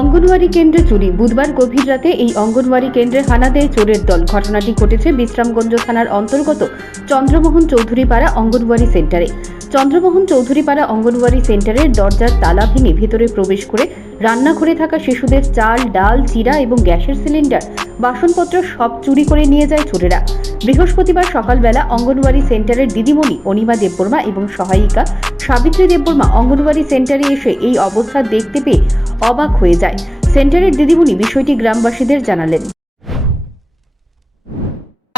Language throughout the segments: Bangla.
অঙ্গনওয়াড়ি কেন্দ্রে চুরি। বুধবার গভীর রাতে এই অঙ্গনওয়াড়ি কেন্দ্রে হানা দেয় চোরের দল। ঘটনাটি ঘটেছে বিশ্রামগঞ্জ থানার অন্তর্গত চন্দ্রমোহন চৌধুরীপাড়া অঙ্গনওয়াড়ি সেন্টারে। চন্দ্রমোহন চৌধুরীপাড়া অঙ্গনওয়াড়ি সেন্টারের দরজার তালা ভেঙে ভেতরে প্রবেশ করে রান্নাঘরে থাকা শিশুদের চাল, ডাল, চিড়া এবং গ্যাসের সিলিন্ডার, বাসনপত্র সব চুরি করে নিয়ে যায় চোরেরা। বৃহস্পতিবার সকালবেলা অঙ্গনওয়াড়ি সেন্টারের দিদিমণি অনিমা দেববর্মা এবং সহায়িকা সাবিত্রী দেববর্মা অঙ্গনওয়াড়ি সেন্টারে এসে এই অবস্থা দেখতে পেয়ে অবাক হয়ে যায়। সেন্টারের দিদিমণি বিষয়টি গ্রামবাসীদের জানালেন।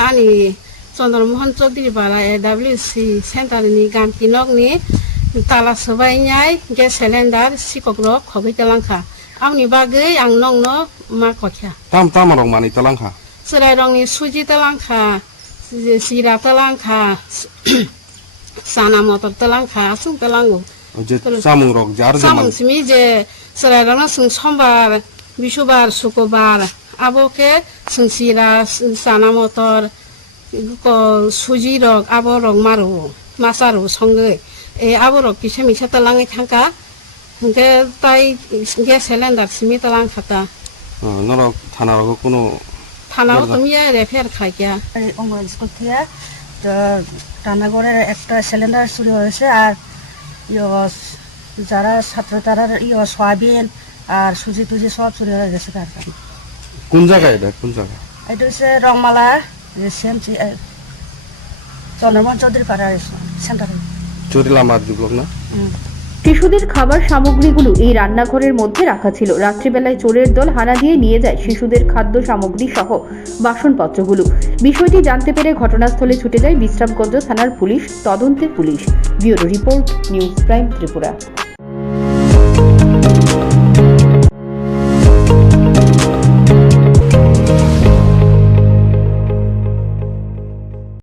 আমি চন্দ্রমোহন চৌধুরীপাড়া AWC सेन्टारनि गामति नगनि ताला सोबायनाय गेस सिलिन्डार सिकग्रक खबै तलांखा आंनि बागै आं नंनो मा कथ्या tam rong mani talangkha सोराय रंनि सुजि तलांखा सिरा तलांखा साना मटर तलांखा सुं तलांगो je samung rok jar je man सामung सिमि जे सोराय रंना सुं समबार बिसुबार शुक्रबार आबोके सुं सिरा साना मटर सुजि रक आबो रक मारो मासारो संगे ए आबो रक किसे मिसे तलाङै थांका के ताई गेस सिलिन्डार सिमि तलां खाता norok thana rok kono থানাও তুমি রেফার খাই কিয়া অঙ্গনওয়াড়ি স্কুল থেকে তো রান্নাঘরের একটা সিলিন্ডার চুরি হয়েছে। আর যারা ছাত্র তারা সয়াবিন আর সুজি টুজি সব চুরি হয়ে গেছে। তার কোন জায়গায় এটা কোন জায়গা এটা হচ্ছে রংমালা সিএমসি চন্দ্রমোহন চৌধুরীপাড়া সেন্টারে চুরি লামার যুগলক না। শিশুদের খাবার সামগ্রীগুলো এই রান্নাঘরের মধ্যে রাখা ছিল। রাত্রিবেলায় চোরের দল হানা দিয়ে নিয়ে যায় শিশুদের খাদ্য সামগ্রী সহ বাসনপত্রগুলো। বিষয়টি জানতে পেরে ঘটনাস্থলে ছুটে যায় বিশ্রামগঞ্জ থানার পুলিশ। তদন্তে police. Bureau report, news prime Tripura.